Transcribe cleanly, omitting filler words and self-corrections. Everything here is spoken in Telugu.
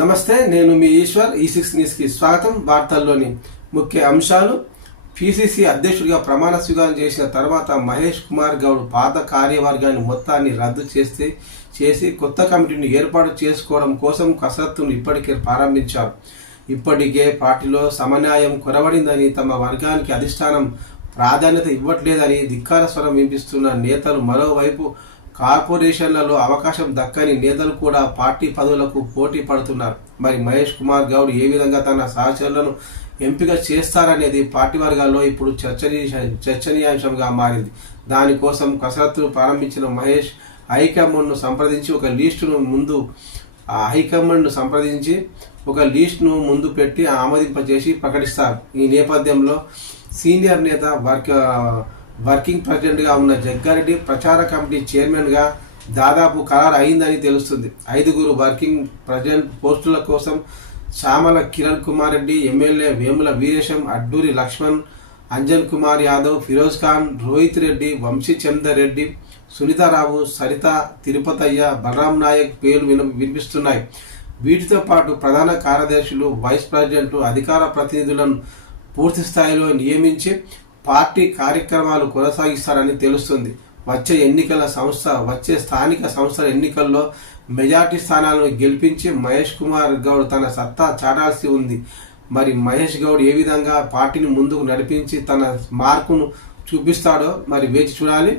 నమస్తే, నేను మీ ఈశ్వర్. E6 న్యూస్కి స్వాగతం. వార్తల్లోని ముఖ్య అంశాలు. పిసిసి అధ్యక్షుడిగా ప్రమాణ స్వీకారం చేసిన తర్వాత మహేష్ కుమార్ గౌడ్ పాత కార్యవర్గాన్ని మొత్తాన్ని రద్దు చేసి కొత్త కమిటీని ఏర్పాటు చేసుకోవడం కోసం కసరత్తును ఇప్పటికే ప్రారంభించారు. ఇప్పటికే పార్టీలో సమన్వయం కొరవడిందని, తమ వర్గానికి అధిష్టానం ప్రాధాన్యత ఇవ్వట్లేదని ధిక్కార స్వరం వినిపిస్తున్న నేతలు, మరోవైపు కార్పొరేషన్లలో అవకాశం దక్కని నేతలు కూడా పార్టీ పదవులకు పోటీ పడుతున్నారు. మరి మహేష్ కుమార్ గౌడ్ ఏ విధంగా తన సహచరులను ఎంపిక చేస్తారనేది పార్టీ వర్గాల్లో ఇప్పుడు చర్చనీయాంశంగా మారింది. దానికోసం కసరత్తును ప్రారంభించిన మహేష్ హైకమాండ్ను సంప్రదించి ఒక లిస్టును ముందు పెట్టి ఆమోదింపజేసి ప్రకటిస్తారు. ఈ నేపథ్యంలో సీనియర్ నేత వర్కింగ్ ప్రెసిడెంట్గా ఉన్న జగ్గారెడ్డి ప్రచార కమిటీ చైర్మన్గా దాదాపు ఖరారు అయిందని తెలుస్తుంది. 5 వర్కింగ్ ప్రెసిడెంట్ పోస్టుల కోసం చామల కిరణ్ కుమార్ రెడ్డి, ఎమ్మెల్యే వేముల వీరేశం, అడ్డూరి లక్ష్మణ్, అంజన్ కుమార్ యాదవ్, ఫిరోజ్ ఖాన్, రోహిత్ రెడ్డి, వంశీ చందర్ రెడ్డి, సునీతారావు, సరిత, తిరుపతయ్య, బలరాం నాయక్ పేర్లు వినిపిస్తున్నాయి. వీటితో పాటు ప్రధాన కార్యదర్శులు, వైస్ ప్రెసిడెంట్లు, అధికార ప్రతినిధులను పూర్తి స్థాయిలో నియమించి పార్టీ కార్యక్రమాలు కొనసాగిస్తారని తెలుస్తుంది. వచ్చే స్థానిక సంస్థల ఎన్నికల్లో మెజార్టీ స్థానాలను గెలిపించి మహేష్ కుమార్ గౌడ్ తన సత్తా చాటాల్సి ఉంది. మరి మహేష్ గౌడ్ ఏ విధంగా పార్టీని ముందుకు నడిపించి తన మార్కును చూపిస్తాడో మరి వేచి చూడాలి.